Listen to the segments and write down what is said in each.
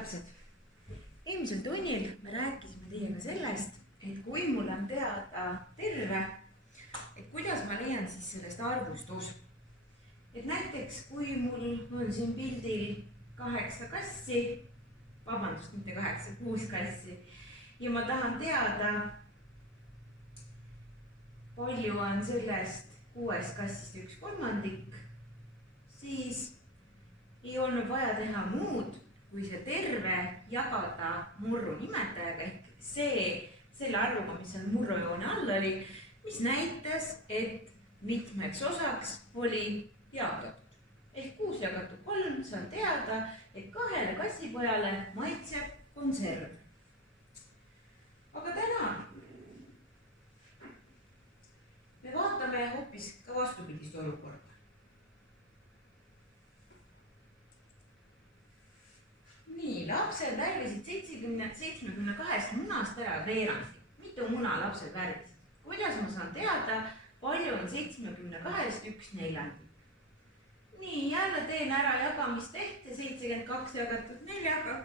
lapsed, eelmisel tunnil me rääkisime teiega sellest, et kui mul on teada terve, et kuidas ma leian siis sellest arvust osa. Et näiteks kui mul on siin pildil 8 kassi, vabandust, mitte 8, 6 kassi ja ma tahan teada, palju on sellest 6 kassist 1/3, siis ei olnud vaja teha muud, kui see terve jagada murru nimetajaga ehk selle arvuga, mis on murrujoone all oli, mis näitas, et mitmeks osaks oli jaotatud. Ehk 6 jagatud 3, saan teada, et 2 kassipojale maitseb konserv. Aga täna me vaatame hoopis ka vastupidist olukorda. Nii, lapsed värvisid 72 munast ära veerandi. Mitu muna lapsed värvisid? Kuidas ma saan teada, palju on 72-st 1/4? Nii, jälle teen ära jagamistehte 72 jagatud 4-ga.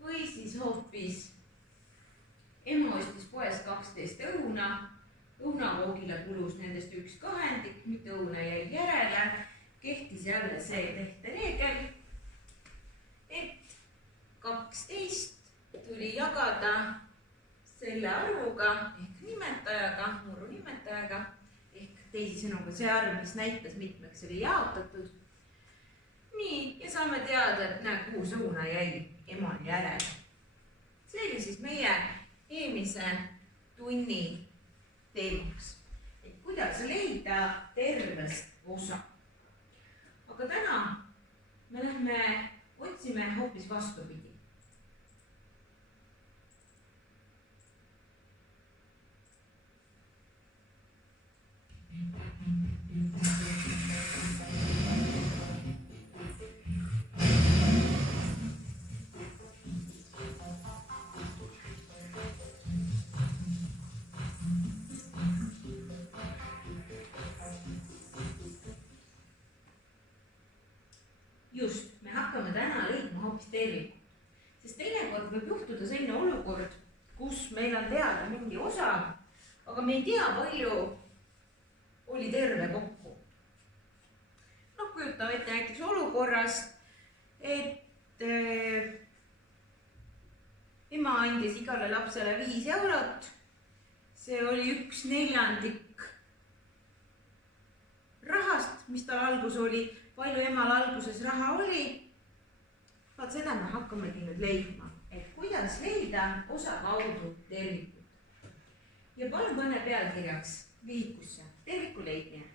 Või siis hoopis ema ostis poest 12 õuna. Õunavoogile kulus nendest 1/2, mitte õuna jäi järele. Kehtis jälle see tehtereegel, et 12 tuli jagada selle arvuga ehk nimetajaga, murru nimetajaga ehk teisisõnuga see arv, mis näitas mitmeks oli jaotatud. Nii, ja saame teada, et näe, 6 õuna jäi emal järele. See oli siis meie eelmise tunni teemaks, et kuidas leida tervest osa. Aga täna me lähme otsime hoopis vastupidi. Just, me hakkame täna leidma hoopis tervikut, sest teinekord võib juhtuda selline olukord, kus meil on teada mingi osa, aga me ei tea, palju oli terve kokku. No, kujutame ette näiteks olukorrast, et ema andis igale lapsele 5 eurot. See oli 1/4 rahast, mis tal algus oli. Palju emal alguses raha oli. Vaat seda me hakkamegi nüüd leidma, et kuidas leida osa kaudu tervikut. Ja palun pane pealkirjaks vihikusse terviku leidmine.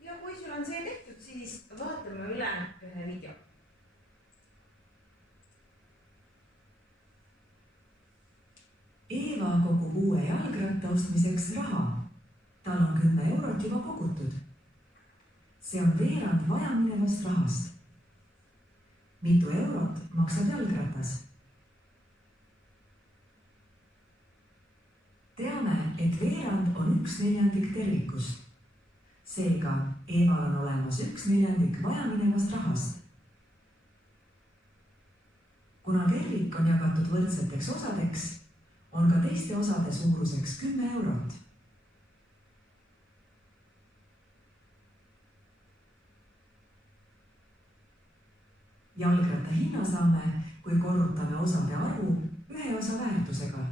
Ja kui sul on see tehtud, siis vaatame üle ühe video. Eeva kogub uue jalgratta ostmiseks raha. Tal on 10 eurot juba kogutud. See on veerand vajaminevast rahast. Mitu eurot maksab jalgratas? Teame, et veerand on 1/4 tervikust. Seega Eeval on olemas 1/4 vajaminevast rahast. Kuna tervik on jagatud võrdseteks osadeks, on ka teiste osade suuruseks 10 eurot. Jalgratta hinna saame, kui korrutame osade arvu ühe osa väärtusega.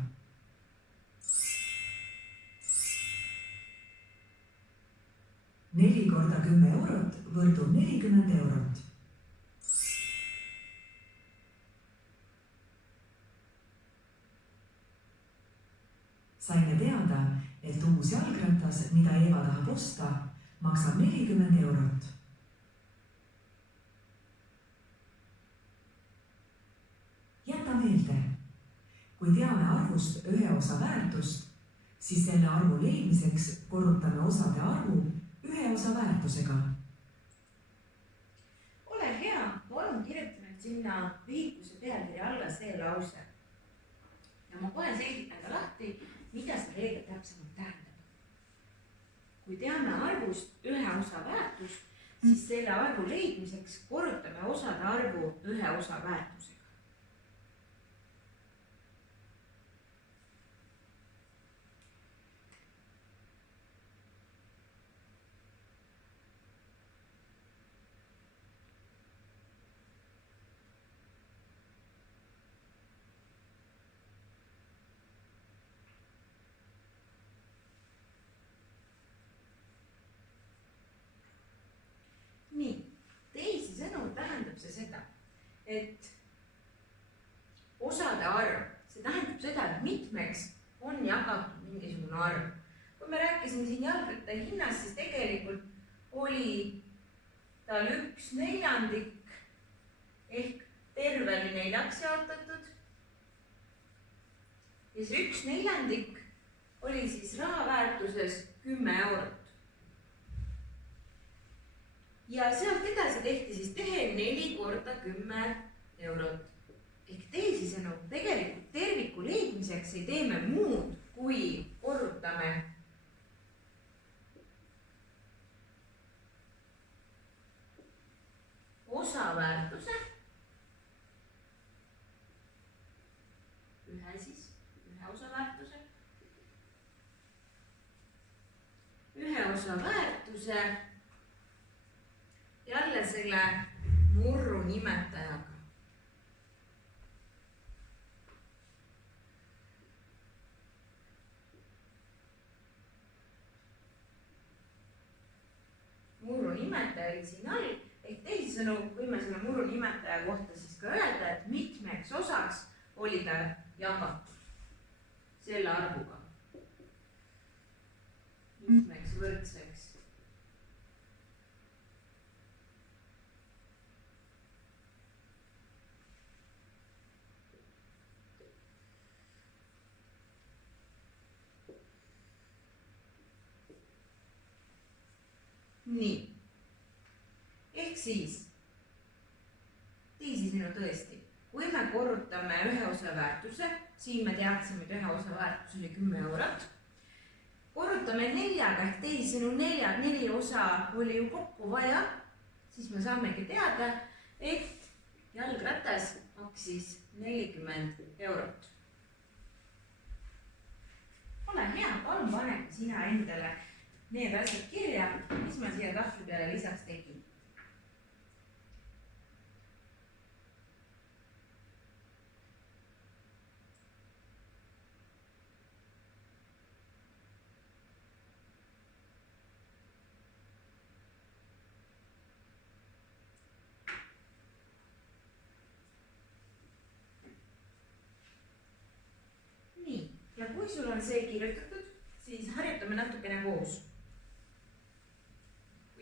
Neli korda 10 eurot võrdub 40 eurot. Saime teada, et uus jalgratas, mida Eeva tahab osta, maksab 40 eurot. Jäta meelde, kui teame arvust ühe osa väärtust, siis selle arvu leidmiseks korrutame osade arvu ühe osa väärtusega. Ole hea, palun kirjuta nüüd sinna vihikuse pealkirja alla see lause. ja ma kohe selgitan ka lahti, mida see reegel täpsemalt tähendab. kui teame arvust ühe osa väärtust, siis selle arvu leidmiseks korrutame osade arvu ühe osa väärtusega. Nii, teisisõnu tähendab see seda, et osade arv, see tähendab seda, et mitmeks on jagatud mingisugune arv. Kui me rääkisime siin jalgratta hinnast, siis tegelikult oli tal 1/4 ehk terve oli 4 jaotatud. Ja see 1/4 oli siis raha väärtuses 10 eurot. Ja sealt edasi tehti siis tehe 4 korda 10 eurot. Ehk teisisõnu, tegelikult terviku leidmiseks ei tee me muud, kui korrutame osaväärtuse ühe osaväärtuse jälle selle murru nimetajaga. Murru nimetaja oli siin all, ehk teisisõnu võime selle murru nimetaja kohta siis ka öelda, et mitmeks osaks oli ta jagatud selle arvuga. Mitmeks võrdseks. Nii, ehk siis teisisõnu tõesti, kui me korrutame ühe osa väärtuse, siin me teadsime, et ühe osa väärtus oli 10 eurot, korrutame 4-ga ehk teisisõnu 4 osa oli ju kokku vaja, siis me saamegi teada, et jalgratas maksis 40 eurot. Ole hea, palun panegi sina endale need asjad kirja, mis ma siia tahvli peale lisaks tegin. Nii, ja kui sul on see kirjutatud, siis harjutame natukene koos.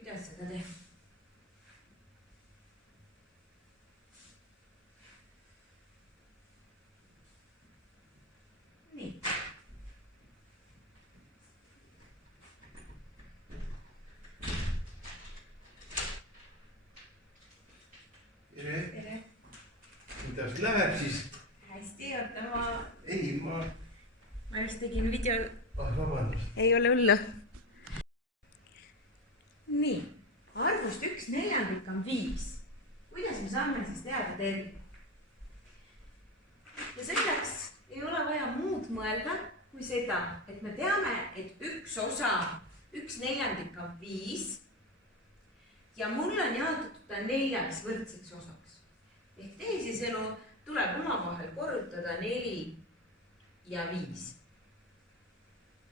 Kuidas seda teha? Nii. Tere. Kuidas läheb siis? Hästi, oota ma... Ei, ma just tegin video. Vabandust. Ei ole hullu. Nii, arvust 1/4 on 5. Kuidas me saame siis teada terviku? Ja selleks ei ole vaja muud mõelda kui seda, et me teame, et üks osa, 1/4 on 5 ja mul on jaotatud ta 4 võrdseks osaks. Ehk teisisõnu tuleb omavahel korrutada 4 ja 5.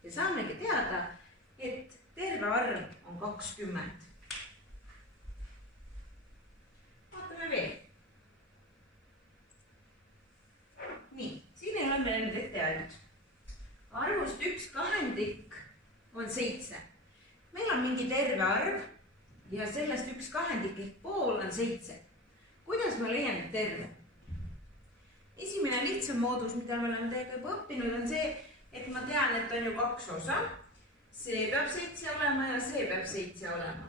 Ja saamegi teada, et terve arv on 20. Vaatame veel. Nii, siin ei ole meil nüüd ette ainult. Arvust 1/2 on 7. Meil on mingi terve arv ja sellest 1/2 ehk pool on 7. Kuidas ma leian terve? Esimene lihtsam moodus, mida me oleme teiega juba õppinud, on see, et ma tean, et on ju 2 osa. See peab 7 olema ja see peab 7 olema.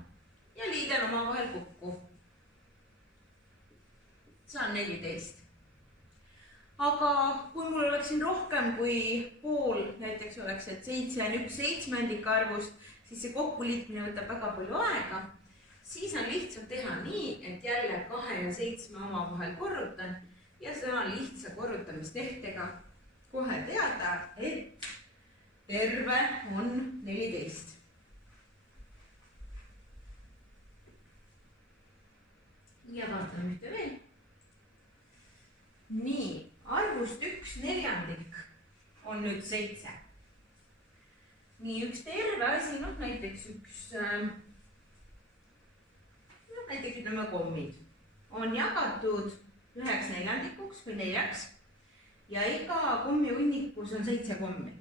Ja liidan omavahel kokku. See on 14. aga kui mul oleks siin rohkem kui pool, näiteks oleks, et 7 on 1/7 arvust, siis see kokkuliitmine võtab väga palju aega. Siis on lihtsalt teha nii, et jälle 2 ja 7 omavahel korrutan ja saan lihtsa korrutamistehtega kohe teada, et terve on 14. Ja vaatame ühte veel. Nii, arvust 1/4 on nüüd 7. Nii, üks terve asi, näiteks näiteks ütleme kommid, on jagatud 1/4 või 4 ja iga kommi hunnikus on 7 kommi.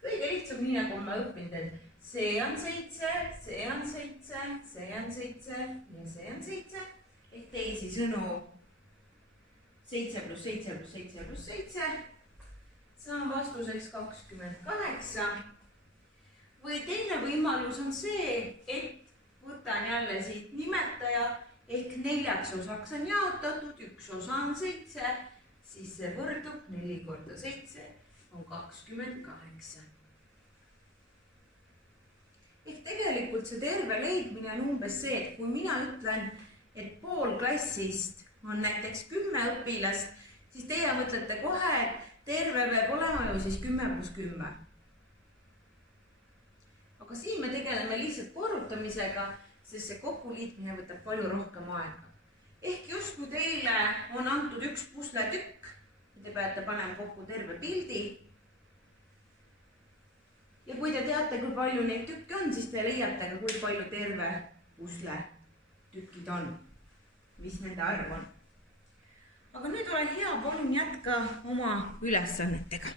Kõige lihtsam, nii nagu ma õppinud, et see on 7, see on 7, see on 7 ja see on 7. Ehk teisisõnu 7 + 7 + 7 + 7. Saan vastuseks 28. Või teine võimalus on see, et võtan jälle siit nimetaja ehk 4 osaks on jaotatud, 1 osa on 7, siis see võrdub 4 × 7 on 28. Ehk tegelikult see terve leidmine on umbes see, et kui mina ütlen, et pool klassist on näiteks 10 õpilast, siis teie mõtlete kohe, et terve peab olema ju siis 10 + 10. Aga siin me tegeleme lihtsalt korrutamisega, sest see kokkuliitmine võtab palju rohkem aega. Ehk just kui teile on antud üks pusletükk, te peate panema kokku terve pildi. Ja kui te teate, kui palju neid tükke on, siis te leiate ka, kui palju terve pusletükid on, mis nende arv on. Aga nüüd ole hea, palun jätka oma ülesannetega.